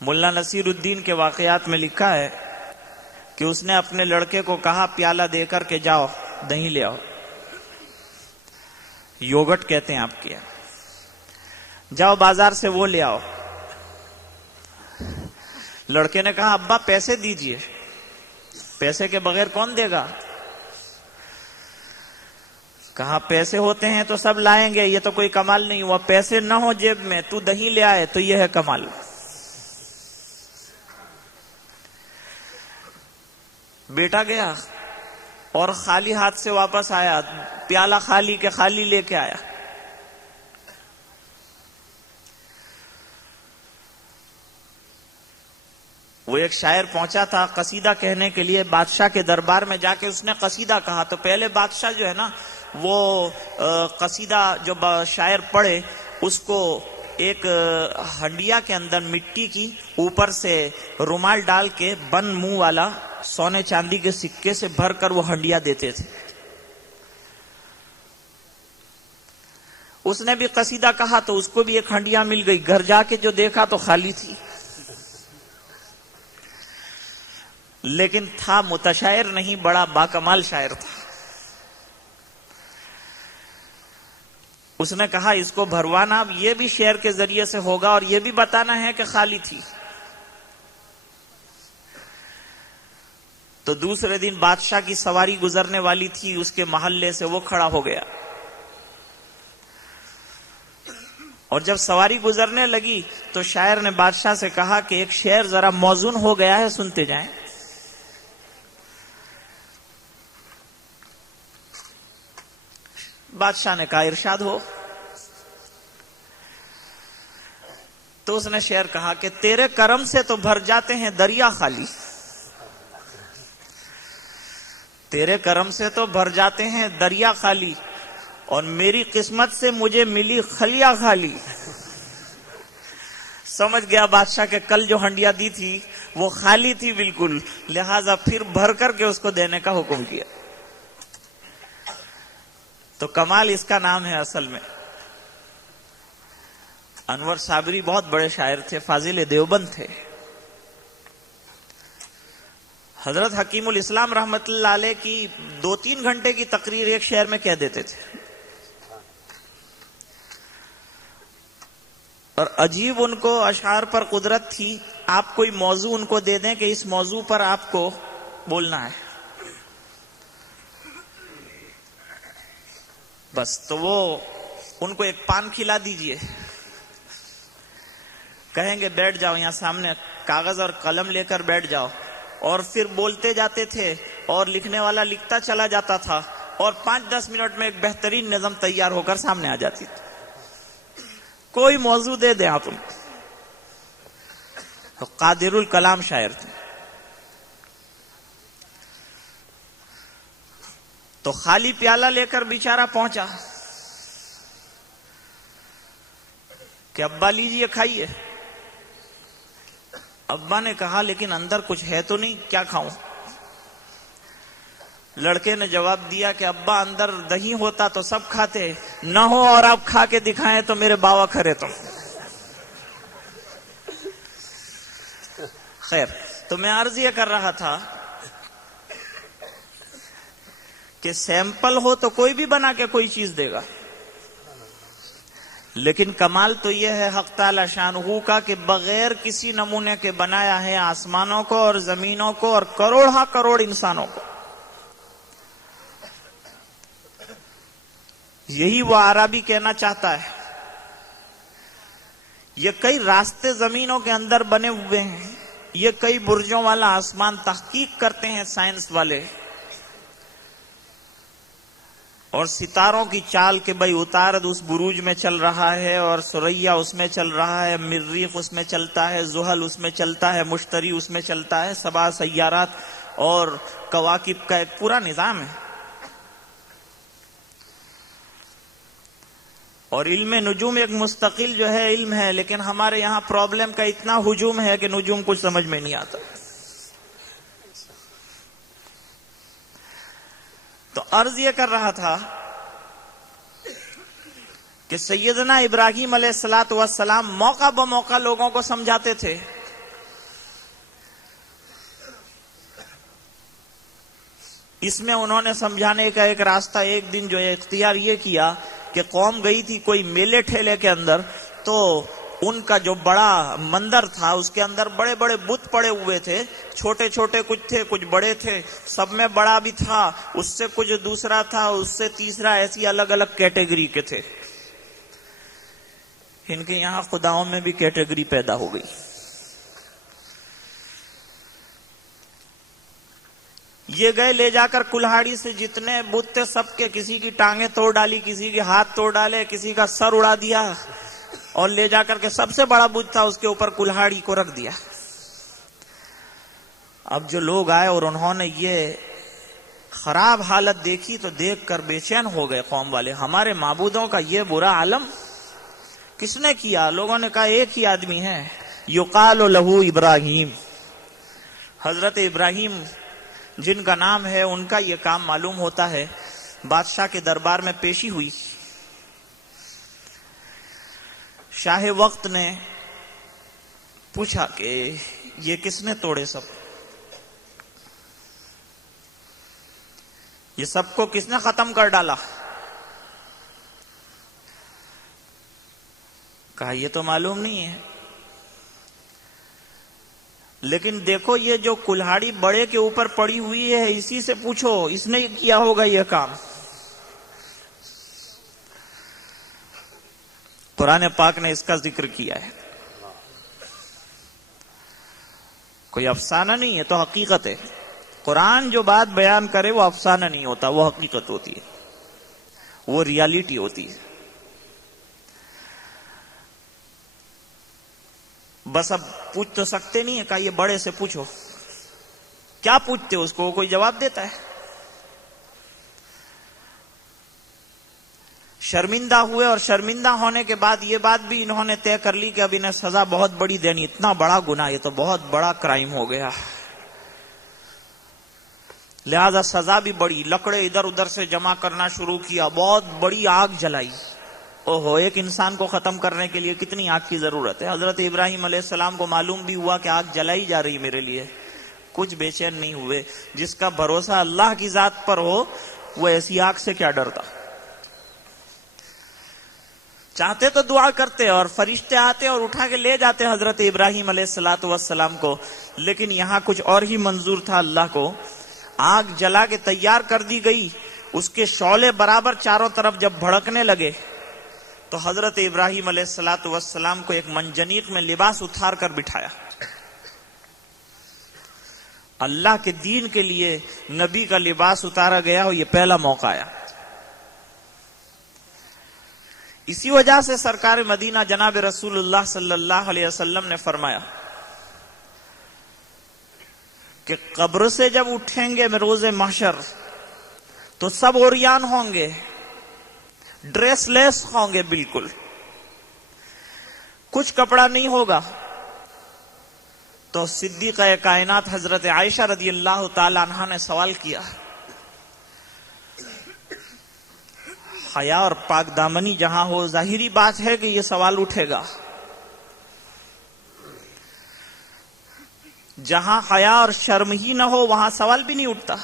ملا نصیر الدین کے واقعات میں لکھا ہے کہ اس نے اپنے لڑکے کو کہا پیالہ دے کر کے جاؤ دہی لے آؤ، یوگٹ کہتے ہیں آپ کے یہاں، جاؤ بازار سے وہ لے آؤ۔ لڑکے نے کہا ابا پیسے دیجئے، پیسے کے بغیر کون دے گا؟ کہا پیسے ہوتے ہیں تو سب لائیں گے، یہ تو کوئی کمال نہیں ہوا، پیسے نہ ہو جیب میں تو دہی لے آئے تو یہ ہے کمال۔ بیٹا گیا اور خالی ہاتھ سے واپس آیا، پیالہ خالی کے خالی لے کے آیا۔ وہ ایک شاعر پہنچا تھا قصیدہ کہنے کے لیے بادشاہ کے دربار میں، جا کے اس نے قصیدہ کہا تو پہلے بادشاہ جو ہے نا وہ قصیدہ جو شاعر پڑھے اس کو ایک ہنڈیا کے اندر مٹی کی اوپر سے رومال ڈال کے بند منہ والا سونے چاندی کے سکے سے بھر کر وہ ہنڈیا دیتے تھے۔ اس نے بھی قصیدہ کہا تو اس کو بھی ایک ہنڈیا مل گئی، گھر جا کے جو دیکھا تو خالی تھی، لیکن تھا متشاعر نہیں، بڑا باکمال شاعر تھا۔ اس نے کہا اس کو بھروانا، اب یہ بھی شعر کے ذریعے سے ہوگا اور یہ بھی بتانا ہے کہ خالی تھی۔ تو دوسرے دن بادشاہ کی سواری گزرنے والی تھی، اس کے محلے سے وہ کھڑا ہو گیا، اور جب سواری گزرنے لگی تو شاعر نے بادشاہ سے کہا کہ ایک شعر ذرا موزون ہو گیا ہے، سنتے جائیں۔ بادشاہ نے کہا ارشاد ہو۔ تو اس نے شعر کہا کہ تیرے کرم سے تو بھر جاتے ہیں دریا خالی، تیرے کرم سے تو بھر جاتے ہیں دریا خالی، اور میری قسمت سے مجھے ملی خلیا خالی۔ سمجھ گیا بادشاہ کہ کل جو ہنڈیا دی تھی وہ خالی تھی بالکل، لہذا پھر بھر کر کے اس کو دینے کا حکم کیا۔ تو کمال اس کا نام ہے اصل میں۔ انور صابری بہت بڑے شاعر تھے، فاضل دیوبند تھے۔ حضرت حکیم الاسلام رحمت اللہ علیہ کی 2-3 گھنٹے کی تقریر ایک شعر میں کہہ دیتے تھے، اور عجیب ان کو اشعار پر قدرت تھی۔ آپ کوئی موضوع ان کو دے دیں کہ اس موضوع پر آپ کو بولنا ہے، بس تو وہ ان کو ایک پان کھلا دیجئے، کہیں گے بیٹھ جاؤ یہاں سامنے، کاغذ اور قلم لے کر بیٹھ جاؤ، اور پھر بولتے جاتے تھے اور لکھنے والا لکھتا چلا جاتا تھا، اور 5-10 منٹ میں ایک بہترین نظم تیار ہو کر سامنے آ جاتی تھی۔ کوئی موضوع دے دیں آپ ان کو، قادر الکلام شاعر تھے۔ تو خالی پیالہ لے کر بیچارہ پہنچا کہ ابا لیجیے کھائیے۔ ابا نے کہا لیکن اندر کچھ ہے تو نہیں، کیا کھاؤں؟ لڑکے نے جواب دیا کہ ابا اندر دہی ہوتا تو سب کھاتے، نہ ہو اور آپ کھا کے دکھائیں تو میرے باوا کھرے تم۔ خیر، تو میں عرض یہ کر رہا تھا کہ سیمپل ہو تو کوئی بھی بنا کے کوئی چیز دے گا، لیکن کمال تو یہ ہے حق تعالی شانہ کا کہ بغیر کسی نمونے کے بنایا ہے آسمانوں کو اور زمینوں کو اور کروڑ کروڑ انسانوں کو۔ یہی وہ عربی کہنا چاہتا ہے۔ یہ کئی راستے زمینوں کے اندر بنے ہوئے ہیں، یہ کئی برجوں والا آسمان تحقیق کرتے ہیں سائنس والے، اور ستاروں کی چال کے بھئی اتارد اس بروج میں چل رہا ہے، اور سریا اس میں چل رہا ہے، مریخ اس میں چلتا ہے، زحل اس میں چلتا ہے، مشتری اس میں چلتا ہے، 7 سیارات اور کواکب کا ایک پورا نظام ہے۔ اور علم نجوم ایک مستقل جو ہے علم ہے، لیکن ہمارے یہاں پرابلم کا اتنا ہجوم ہے کہ نجوم کچھ سمجھ میں نہیں آتا۔ تو عرض یہ کر رہا تھا کہ سیدنا ابراہیم علیہ الصلوۃ والسلام موقع بموقع لوگوں کو سمجھاتے تھے اس میں انہوں نے سمجھانے کا ایک راستہ ایک دن جو ہے اختیار یہ کیا کہ قوم گئی تھی کوئی میلے ٹھیلے کے اندر، تو ان کا جو بڑا مندر تھا اس کے اندر بڑے بڑے بت پڑے ہوئے تھے، چھوٹے چھوٹے کچھ تھے، کچھ بڑے تھے، سب میں بڑا بھی تھا، اس سے کچھ دوسرا تھا، اس سے تیسرا، ایسی الگ الگ کیٹیگری کے تھے۔ ان کے یہاں خداؤں میں بھی کیٹیگری پیدا ہو گئی۔ یہ گئے لے جا کر کلہاڑی سے جتنے بت تھے سب کے، کسی کی ٹانگیں توڑ ڈالی، کسی کے ہاتھ توڑ ڈالے، کسی کا سر اڑا دیا، اور لے جا کر کے سب سے بڑا بت تھا اس کے اوپر کلہاڑی کو رکھ دیا۔ اب جو لوگ آئے اور انہوں نے یہ خراب حالت دیکھی تو دیکھ کر بے چین ہو گئے قوم والے، ہمارے معبودوں کا یہ برا عالم کس نے کیا؟ لوگوں نے کہا ایک ہی آدمی ہے، یقال لہ ابراہیم، حضرت ابراہیم جن کا نام ہے ان کا یہ کام معلوم ہوتا ہے۔ بادشاہ کے دربار میں پیشی ہوئی، شاہ وقت نے پوچھا کہ یہ کس نے توڑے سب، یہ سب کو کس نے ختم کر ڈالا؟ کہا یہ تو معلوم نہیں ہے، لیکن دیکھو یہ جو کلہاڑی بڑے کے اوپر پڑی ہوئی ہے اسی سے پوچھو، اس نے کیا ہوگا یہ کام۔ قرآن پاک نے اس کا ذکر کیا ہے، کوئی افسانہ نہیں ہے، تو حقیقت ہے۔ قرآن جو بات بیان کرے وہ افسانہ نہیں ہوتا، وہ حقیقت ہوتی ہے، وہ ریالٹی ہوتی ہے۔ بس اب پوچھ تو سکتے نہیں ہے، کہا یہ بڑے سے پوچھو۔ کیا پوچھتے اس کو؟ کوئی جواب دیتا ہے؟ شرمندہ ہوئے، اور شرمندہ ہونے کے بعد یہ بات بھی انہوں نے طے کر لی کہ اب انہیں سزا بہت بڑی دینی، اتنا بڑا گناہ، یہ تو بہت بڑا کرائم ہو گیا، لہذا سزا بھی بڑی۔ لکڑے ادھر ادھر سے جمع کرنا شروع کیا، بہت بڑی آگ جلائی۔ اوہو، ایک انسان کو ختم کرنے کے لیے کتنی آگ کی ضرورت ہے؟ حضرت ابراہیم علیہ السلام کو معلوم بھی ہوا کہ آگ جلائی جا رہی میرے لیے، کچھ بے چین نہیں ہوئے۔ جس کا بھروسہ اللہ کی ذات پر ہو وہ ایسی آگ سے کیا ڈرتا؟ چاہتے تو دعا کرتے اور فرشتے آتے اور اٹھا کے لے جاتے حضرت ابراہیم علیہ السلام کو، لیکن یہاں کچھ اور ہی منظور تھا اللہ کو۔ آگ جلا کے تیار کر دی گئی، اس کے شعلے برابر چاروں طرف جب بھڑکنے لگے تو حضرت ابراہیم علیہ السلام کو ایک منجنیق میں لباس اتار کر بٹھایا۔ اللہ کے دین کے لیے نبی کا لباس اتارا گیا ہو، یہ پہلا موقع آیا۔ اسی وجہ سے سرکار مدینہ جناب رسول اللہ صلی اللہ علیہ وسلم نے فرمایا کہ قبر سے جب اٹھیں گے روز محشر تو سب عریان ہوں گے، ڈریس لیس ہوں گے، بالکل کچھ کپڑا نہیں ہوگا۔ تو صدیقہ کائنات حضرت عائشہ رضی اللہ تعالی عنہا نے سوال کیا، حیا اور پاک دامنی جہاں ہو ظاہری بات ہے کہ یہ سوال اٹھے گا، جہاں حیا اور شرم ہی نہ ہو وہاں سوال بھی نہیں اٹھتا۔